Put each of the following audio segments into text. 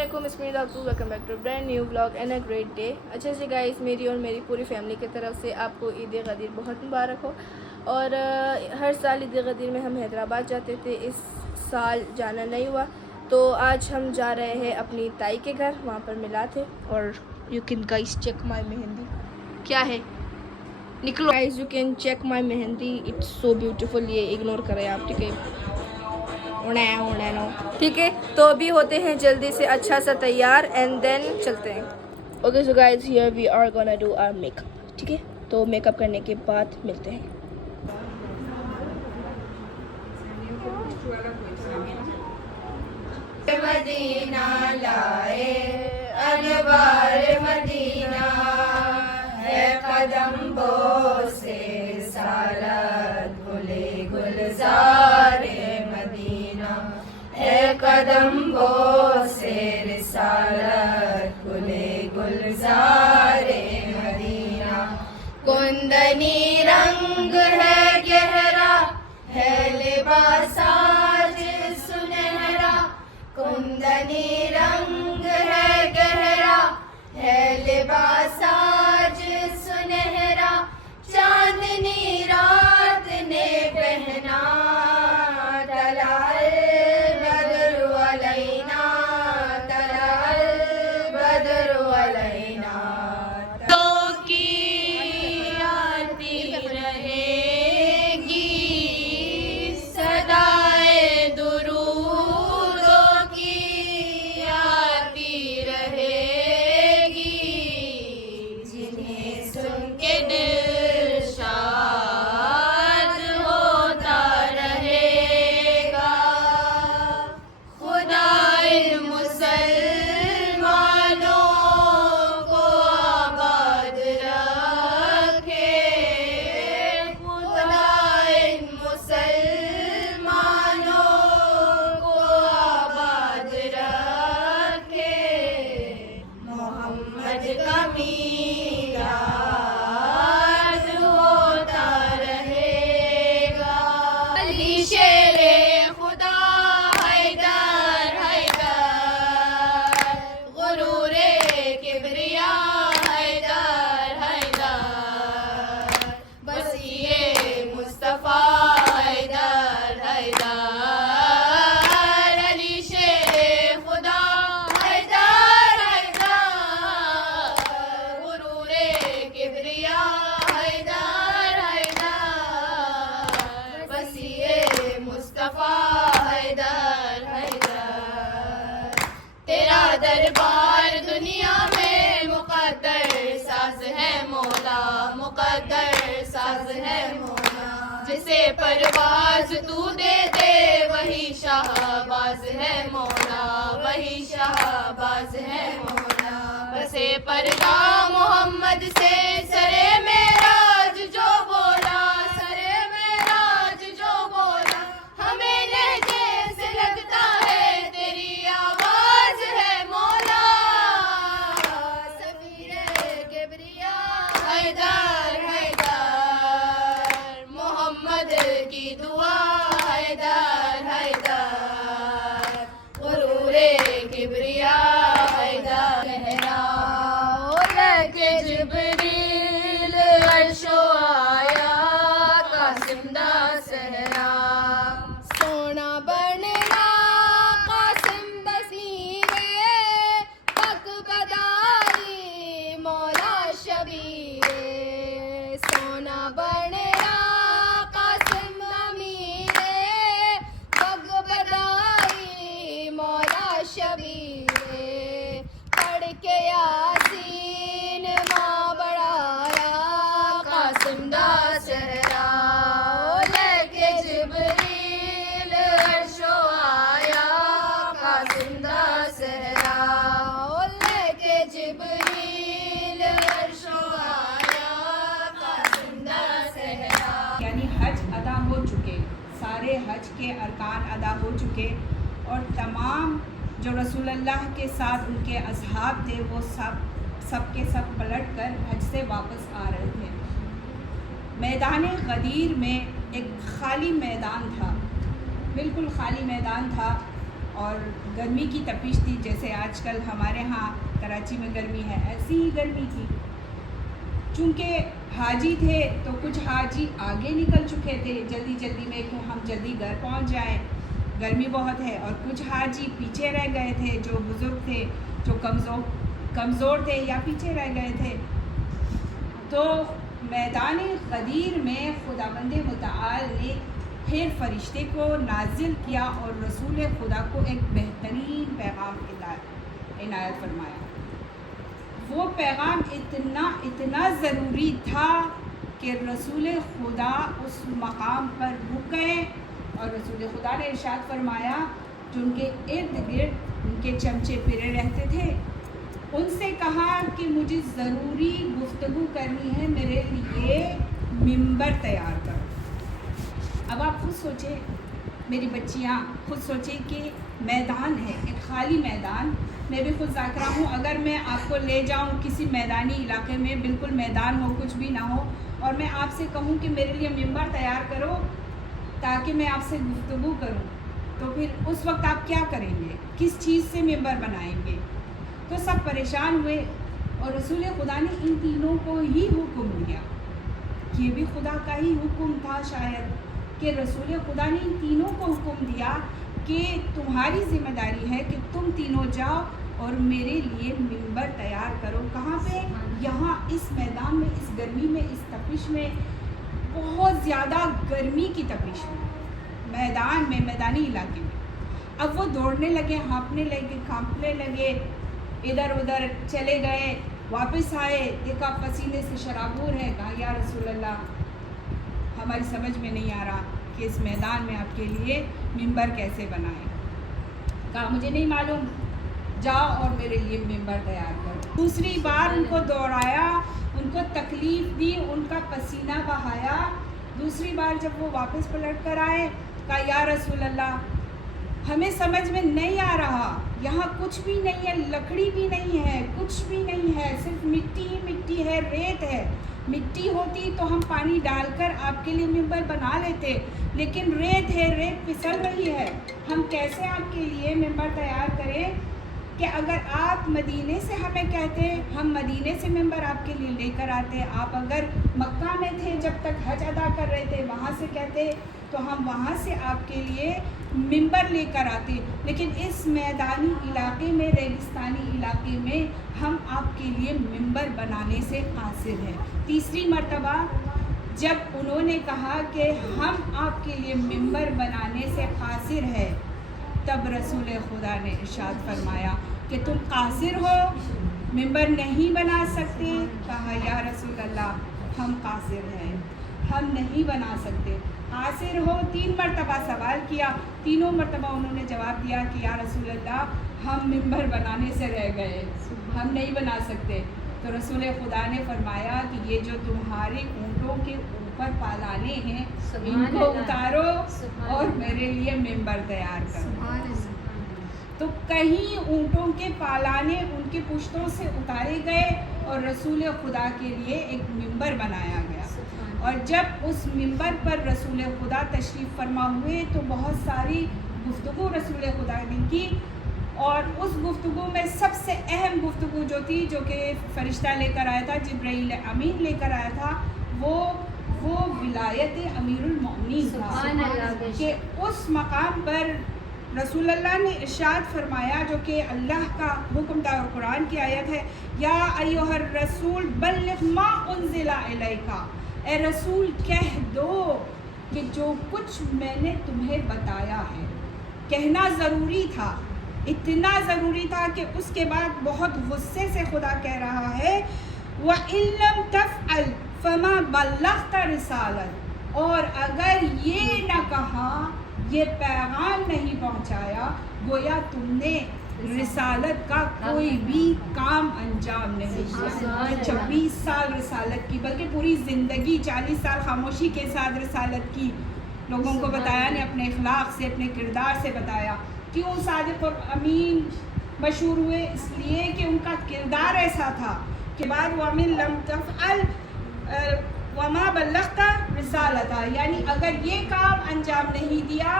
अस्सलामुअलैकुम, इस्मी दातू, welcome back to brand new vlog and a great day. अच्छा जी गाइस, मेरी और मेरी पूरी फैमिली की तरफ से आपको ईद गदीर बहुत मुबारक हो। और हर साल ईद गदीर में हम हैदराबाद जाते थे, इस साल जाना नहीं हुआ तो आज हम जा रहे हैं अपनी ताई के घर, वहाँ पर मिला थे। और you can guys check my mehndi, क्या है निकलो guys, you can check my mehndi, it's so beautiful. ये इग्नोर करें आप, ठीक है, ठीक है। तो अभी होते हैं जल्दी से अच्छा सा तैयार एंड देन चलते हैं। Okay so guys, here we are gonna do our makeup, ठीक है। तो मेकअप करने के बाद मिलते हैं। मदीना लाए अनवार मदीना है, कदम बोसे सालत गुले गुलजारे मदीना है, कदम बोसे रिसालत गुले गुलजारे मदीना। कुंदनी रंग है गहरा, है लिबास आज सुनहरा। कुंदनी रंग है गहरा, है लिबास आज सुनहरा। चांदनी रात ने पहना, तलाल बदर अलैना, तलाल बदर अलैना। तो की आती रहेगी सदाए दुरूदों की, आती रहेगी जिन्हें सुन के दिल शाद होता रहेगा। खुदा इन मुसलमानों को आबाद रखे, खुदा इन मुसलमानों को आबाद रखे। मोहम्मद का मीलाद होता रहेगा। अली शेरे खुदा हैदर हैदर, गुरूरे किबरिया हैदर हैदर, बसिए मुस्तफा हैदर हैदर। अली शेरे खुदा हैदर हैदर, गुरूरे किबरिया हैदर हैदर, बसिए मुस्तफा हैदर हैदर। तेरा दरबार दुनिया में मुकद्दर साज है मौला, मुकद्दर साज है मौला। जिसे परवाज तू दे दे वही शाहबाज है मौला, वही शाहबाज है मौला। बसे पर्दा मोहम्मद से सरे मेराज जो बोला, सरे मेराज जो बोला। हमें लहजे से लगता है तेरी आवाज है मौला। सफीरे किबरिया हैदर हैदर, मोहम्मद की दुआ हैदर हैदर, गुरूरे किबरिया हैदर। लहराओ लगे जिब्रील अर्शो आया, कासिम दा सहरा। सोना बनना कासिम बसीरे, पक बदाई मौला शबीरे। सोना बनना कासिम अमीरे, पग बदाई मौला शबीरे। पढ़ के यासीन माँ बड़ाया, कासिम दा सहरा। लेके जिब्रील अर्शो आया, कासिम दा सहरा। लेके जिब्रील अर्शो आया, कासिम दा सहरा। यानी हज अदा हो चुके, सारे हज के अरकान अदा हो चुके और तमाम जो रसूलुल्लाह के साथ उनके असहाब थे वो सब के सब पलट कर हज से वापस आ रहे थे। मैदान गदीर में एक खाली मैदान था, बिल्कुल खाली मैदान था और गर्मी की तपिश थी, जैसे आजकल हमारे यहाँ कराची में गर्मी है, ऐसी ही गर्मी थी। चूँकि हाजी थे तो कुछ हाजी आगे निकल चुके थे जल्दी जल्दी में कि हम जल्दी घर पहुँच जाएं, गर्मी बहुत है, और कुछ हाजी पीछे रह गए थे, जो बुज़ुर्ग थे, जो कमज़ोर थे या पीछे रह गए थे। तो मैदान गदीर में खुदाबंद मुतआल ने फिर फरिश्ते को नाजिल किया और रसूल खुदा को एक बेहतरीन पैगाम इनायत फरमाया। वो पैगाम इतना ज़रूरी था कि रसूल खुदा उस मकाम पर रुक गए और रसूल खुदा ने इरशाद फरमाया, जो उनके इर्द गिर्द उनके चमचे फिरे रहते थे, उनसे कहा कि मुझे ज़रूरी गुफ्तगू करनी है, मेरे लिए मिंबर तैयार करो। अब आप खुद सोचें, मेरी बच्चियाँ खुद सोचें कि मैदान है, एक खाली मैदान। मैं भी खुद ज़ाकिरा हूँ, अगर मैं आपको ले जाऊँ किसी मैदानी इलाके में, बिल्कुल मैदान हो, कुछ भी ना हो, और मैं आपसे कहूँ कि मेरे लिए मिंबर तैयार करो ताकि मैं आपसे गुफ्तगू करूँ, तो फिर उस वक्त आप क्या करेंगे? किस चीज़ से मिंबर बनाएंगे? तो सब परेशान हुए और रसूल खुदा ने इन तीनों को ही हुक्म दिया। ये भी खुदा का ही हुक्म था शायद, कि रसूल खुदा ने इन तीनों को हुक्म दिया कि तुम्हारी ज़िम्मेदारी है कि तुम तीनों जाओ और मेरे लिए मिंबर तैयार करो। कहाँ पे? यहाँ इस मैदान में, इस गर्मी में, इस तपिश में, बहुत ज़्यादा गर्मी की तपिश में, मैदान में, मैदानी इलाके में। अब वो दौड़ने लगे, हाँफने लगे, कांपने लगे, इधर उधर चले गए, वापस आए, देखा पसीने से शराबूर है। कहा या रसूल अल्लाह, हमारी समझ में नहीं आ रहा कि इस मैदान में आपके लिए मिंबर कैसे बनाएं। कहा मुझे नहीं मालूम, जाओ और मेरे लिए मिंबर तैयार करो। दूसरी बार उनको दौड़ाया, उनको तकलीफ़ दी, उनका पसीना बहाया। दूसरी बार जब वो वापस पलट कर आए, कहा या रसूल अल्लाह, हमें समझ में नहीं आ रहा, यहाँ कुछ भी नहीं है, लकड़ी भी नहीं है, कुछ भी नहीं है, सिर्फ मिट्टी ही मिट्टी है, रेत है। मिट्टी होती तो हम पानी डालकर आपके लिए मिंबर बना लेते, लेकिन रेत है, रेत फिसल रही है। हम कैसे आपके लिए मिंबर तैयार करें कि अगर आप मदीने से हमें कहते, हम मदीने से मिंबर आपके लिए लेकर आते। आप अगर मक्का में थे जब तक हज अदा कर रहे थे, वहाँ से कहते तो हम वहाँ से आपके लिए मिंबर लेकर आते, लेकिन इस मैदानी इलाके में, रेगिस्तानी इलाके में हम आपके लिए मिंबर बनाने से कासिर हैं। तीसरी मर्तबा जब उन्होंने कहा कि हम आपके लिए मिंबर बनाने से कासिर है, तब रसूल खुदा ने इरशाद फरमाया कि तुम कासिर हो, मिंबर नहीं बना सकते। कहा या रसूल अल्लाह, हम कासिर हैं, हम नहीं बना सकते। कासिर हो? 3 मरतबा सवाल किया, तीनों मरतबा उन्होंने जवाब दिया कि या रसूल अल्लाह, हम मिंबर बनाने से रह गए, हम नहीं बना सकते। तो रसूल खुदा ने फरमाया कि ये जो तुम्हारे ऊँटों के ऊपर पालाने हैं, इनको उतारो और मेरे लिए मिंबर तैयार करो। तो कहीं ऊँटों के पालाने उनके पुश्तों से उतारे गए और रसूल खुदा के लिए एक मिंबर बनाया गया। और जब उस मिंबर पर रसूल खुदा तशरीफ़ फरमा हुए तो बहुत सारी गुफ्तगू रसूल खुदा ने की, और उस गुफ्तगू में सबसे अहम गुफ्तगू जो थी, जो कि फ़रिश्ता लेकर आया था, जिब्राईल अमीन लेकर आया था, वो विलायत अमीरुल मोमिनीन था। कि उस मकाम पर रसूलुल्लाह ने इरशाद फरमाया, जो कि अल्लाह का हुक्म था और कुरान की आयत है, या अय्युहर रसूल बल्लिग मा उन्ज़िला इलैका, ए रसूल कह दो कि जो कुछ मैंने तुम्हें बताया है। कहना ज़रूरी था, इतना ज़रूरी था कि उसके बाद बहुत गुस्से से खुदा कह रहा है, व इल्लम तफ़अल फमा बल्लग़ता रिसालत, और अगर ये न कहा, ये पैगाम नहीं पहुंचाया, गोया तुमने रिसालत का कोई भी काम अंजाम नहीं दिया। 26 साल रिसालत की, बल्कि पूरी ज़िंदगी 40 साल खामोशी के साथ रिसालत की, लोगों को बताया ने, अपने इखलाक से, अपने किरदार से बताया। क्यों सादिक और अमीन मशहूर हुए? इसलिए कि उनका किरदार ऐसा था कि बाद वामिन लम तफ़अल वमा बल्लग़ता रिसालता, यानी अगर ये काम अंजाम नहीं दिया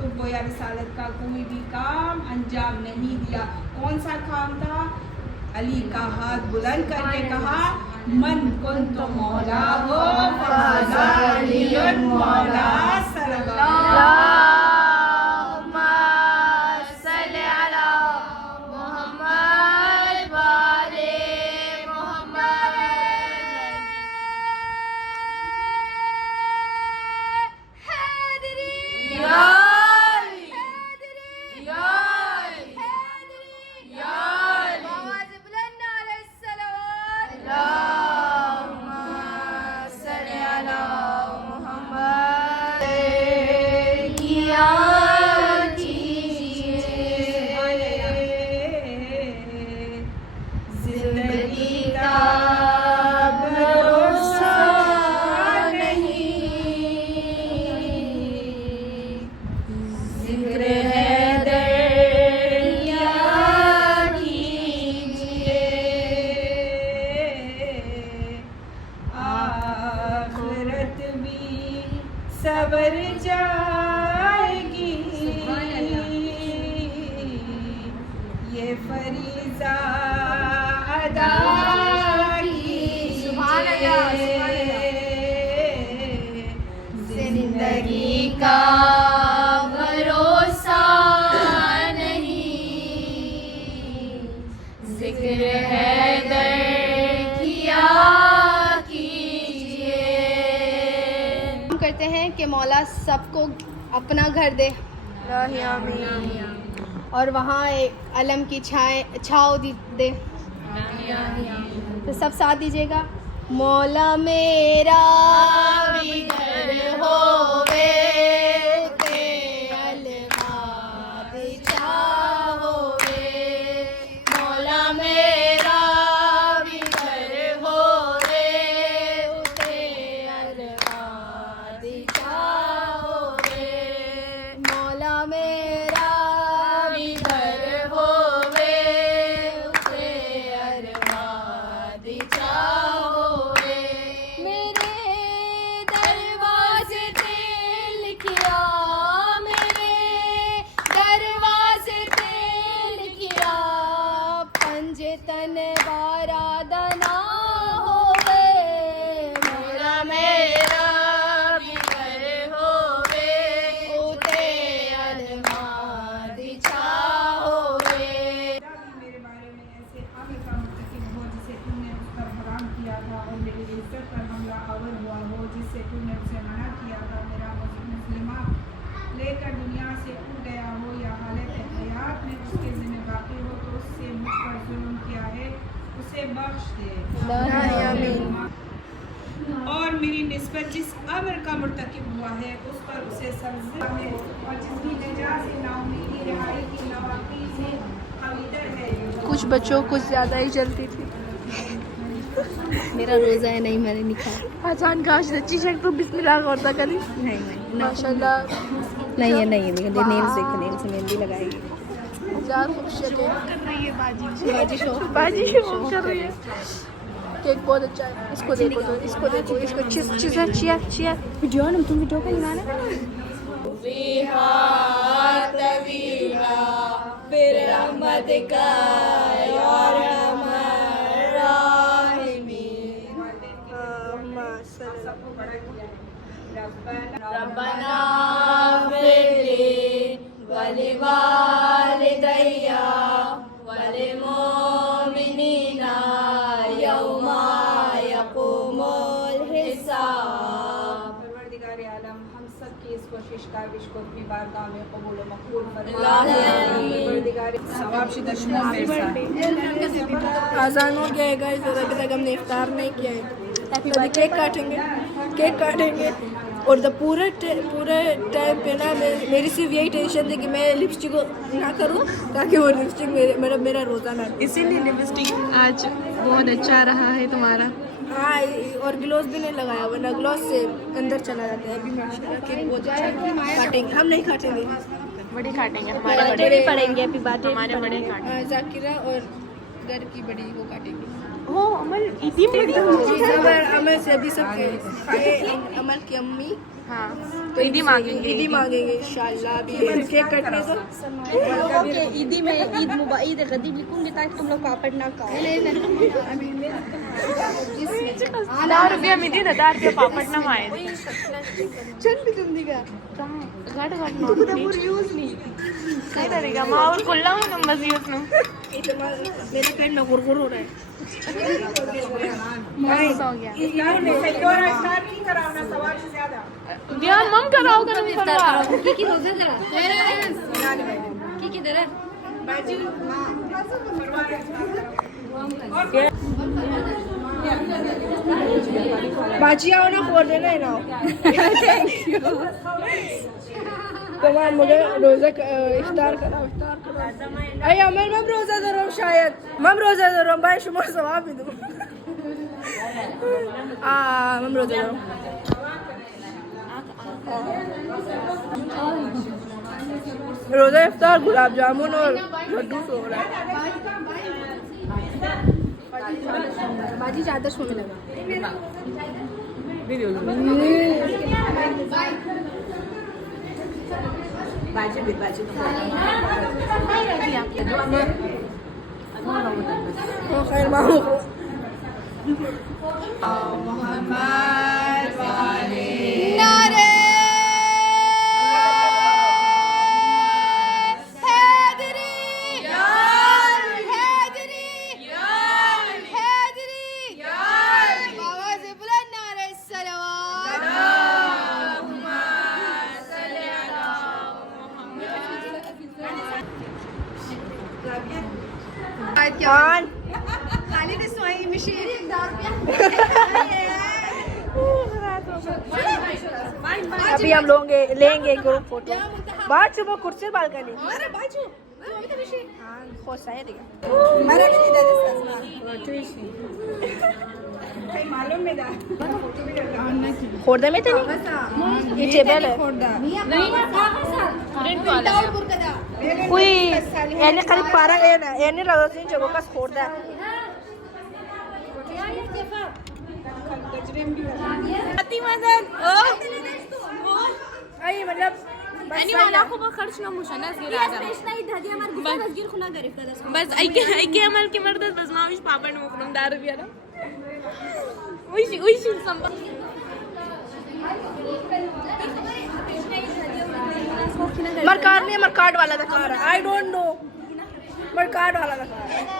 कुतुब को या रिसालत का कोई भी काम अंजाम नहीं दिया। कौन सा काम था? अली का हाथ बुलंद करके कहा, मन कुन्तु मौला हो फाज़ा अलीयुन मौला सल्लल्लाहु सबर जाएगी ये फरीज़ा अदा कीजिए। जिंदगी का भरोसा नहीं, जिक्र है करते हैं कि मौला सबको अपना घर दे और वहाँ एक अलम की छाँव दे। तो सब साथ दीजिएगा। मौला मेरा भी घर होवे ते अलमा बिछा होवे, मौला मेरा भी घर होवे ते अलमा बिछा होवे, मौला मेरा भी घर होवे ते अलमा बिछा होवे। मेरे दरवाजे ते लिखिया, मेरे दरवाजे ते लिखिया, पंजे तन बारादना होवे, मौला मेरा भी घर होवे उते अलमा बिछा होवे। मेरे बारे में ऐसे अमल का मुर्तकिब हो जिसे तुमने उस पर हराम किया था, और मेरी इज्जत पर हमला आवर हुआ हो जिससे तुमने उसे मना किया था। मेरा मुस्लिमा लेकर दुनिया से उठ गया हो या हालत हयात में उसके ज़िम्मे बाकी हो, तो उससे मुझ पर जुल्म किया है उसे बख्श दे। और मेरी निस्बत जिस अमर का मुर्तकिब हुआ है उस पर उसे सब्ज़ा है, और जिसकी नजा से नाउमीदी रिहाई की नवाकी से हमीदर है। कुछ बच्चों कुछ ज़्यादा ही जलती थी। मेरा रोज़ा है नहीं, मैंने नहीं खाया। आसान काश सच्ची शेख तो बिस्मिल्लाह करता करी। नहीं माशाल्लाह नहीं है, नहीं है। मेरे नेल्स देखे, नेल्स में मेहंदी लगाई। ज़्यादा खूबसूरत है। बाजी शो कर रही है। केक बहुत अच्छा है। इसको देखो तो इसको देखो, इसको चिया वीडियो ना, तुम वीडियो का निकालना फिर रहमत का और रब्बना फिरली वलिवालिदैया वलिलमुमिनीना यौमा यक़ूमुल हिसाब। परवरदिगार आलम हम सब की इस कोशिश का को अपनी बारगाह में कबूल व मकबूल फरमा। परवरदिगार सवाब शुदा शुमा मेरे साथ। आज़ान हो गया है गाइस, और अभी तक हमने इफ्तार नहीं किया है। अभी केक काटेंगे और पूरे टाइम पे ना मेरी सिर्फ यही टेंशन थी कि मैं लिपस्टिक ना करूं ताकि वो लिपस्टिक मेरा रोज़ा ना। इसीलिए लिपस्टिक आज बहुत अच्छा रहा है तुम्हारा। हाँ, और ग्लोव्स भी नहीं लगाया, वरना ग्लोव्स से अंदर चला जाता है। अभी माशाल्लाह केक बहुत अच्छा काटेंगे। हम नहीं काटेंगे, बड़े काटेंगे, हमारे बड़े पड़ेंगे। अभी बातें हमारे बड़े काटेंगे। जाकिरा और घर की बड़ी वो काटेगी। हो अमल ईदी में अमल से अभी सब खाए। अमल की अम्मी हाँ तो ईदी मांगेंगे इंशाल्लाह। अभी केक कटने दो। ओके ईदी में ईद मुबारक ईद गदीब लिखूंगी ताकि तुम लोग पापड़ ना खाओ। 10 रुपया में दी 10 रुपया पापड़ ना माए चल भी तुम दिखा घट घट यूज नहीं नहीं तरीका माँ और कुल्ला हूँ तुम बस यूज नो मेरा पेट में गुरगुर हो रहा है। मस्त हो गया स्टार्ट नहीं कराना सवाल से ज्यादा यार मम कराओ कर नहीं करवा की रोजा जरा की किधर है बाजी बाजी आओ ना खोल देना ना कमान मुझे रोजा इफ्तार करो अरे अमल मम रोजा दरो शायद मम रोजा दरो भाई शुमार सवाब भी दो मम रोजा दरो रोजा इफ्तार गुलाब जामुन और लड्डू से हो रहा है। बाजी ज्यादा में लगा खैर मामू मोहम्मद वाले नारे हैदरी हैदरी हैदरी आवाज़ बुलंद नारे सलावत कौन खाली ने सोई मशीन अभी हम लोग लेंगे ग्रुप फोटो बाहर चुप कुर्सी बालकनी मालूम में दा खोर्दा में तो नहीं ये टेबल है कोई एने खाली पारा है ना एने लगा सिन जगह का खोर्दा अति मदन आई मतलब आणि मला खूप खर्च न मुशनस गिरा स्पेशली धादी हमार गुफा मस्जिद खुना गरिफ्ता बस ऐके अमल की मर्दत बस मामिश पापड़ में मुकरम 10 रुपया ना उइशी संपत मरकार नहीं मरकार्ड वाला दिखा रहा है आई डोंट नो मरकार्ड वाला दिखा रहा है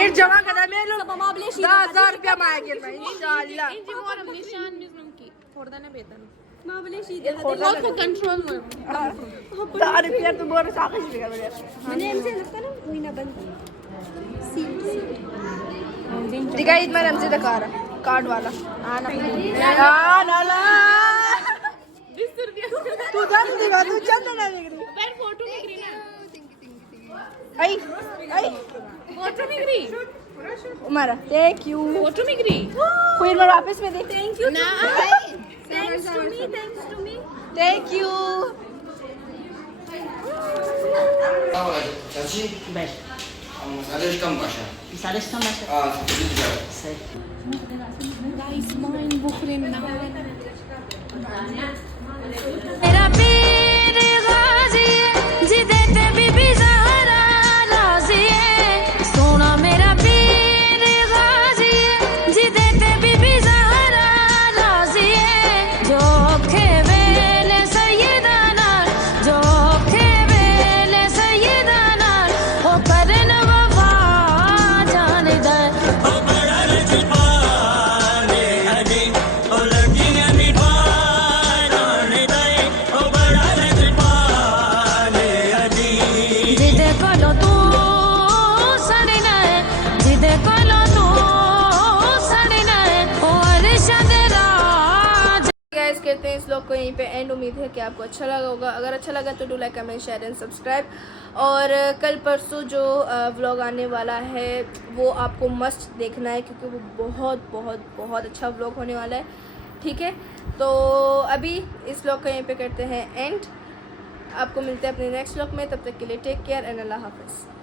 ये जमा करा मैं लोग 10,000 रुपया मांगे इंशाल्लाह इंजी मोर निशान मिजनुम की खोरदा ने बेतन माबले शीद बहुत को कंट्रोल में 10 रुपया तो बोर साकिश लगा मेरे मैंने हमसे लगता ना कोई ना बंद दिखा ईद में हमसे दिखा रहा कार्ड वाला ना 20 रुपया तू जान दिखा तू चल ना देख रही पर फोटो में गिरी ना आई फोटो में गिरी उमरा थैंक यू फोटो में गिरी कोई बार वापस में दे थैंक यू ना thanks to me thank you Caci? Baik. Ada ikan basah. Misalnya ikan basah. Seperti juga. Guys माइन बुखरे ना मेरा पीर गाजी जिदे ते बीबी ज़हरा राज़ी है सोना मेरा पीर गाजी जिदे ते बीबी ज़हरा राज़ी है जो खेवेले सैयदाना जो खेवेले सैयदाना ओ करन वफा जाने दे जिदे कलो तू सड़ना है जिदे कलो तू सड़ना है ओ अरशद राज गाइस कहते हैं इस लोग को यहीं पे एंड। उम्मीद है कि आपको अच्छा लगा होगा। अगर अच्छा लगा तो do like comment share and subscribe. और कल परसों जो व्लॉग आने वाला है वो आपको मस्ट देखना है क्योंकि वो बहुत बहुत बहुत अच्छा व्लॉग होने वाला है। ठीक है, तो अभी इस व्लॉग को यहीं पे करते हैं एंड। आपको मिलते हैं अपने नेक्स्ट व्लॉग में, तब तक के लिए टेक केयर एंड अल्लाह हाफ़िज़।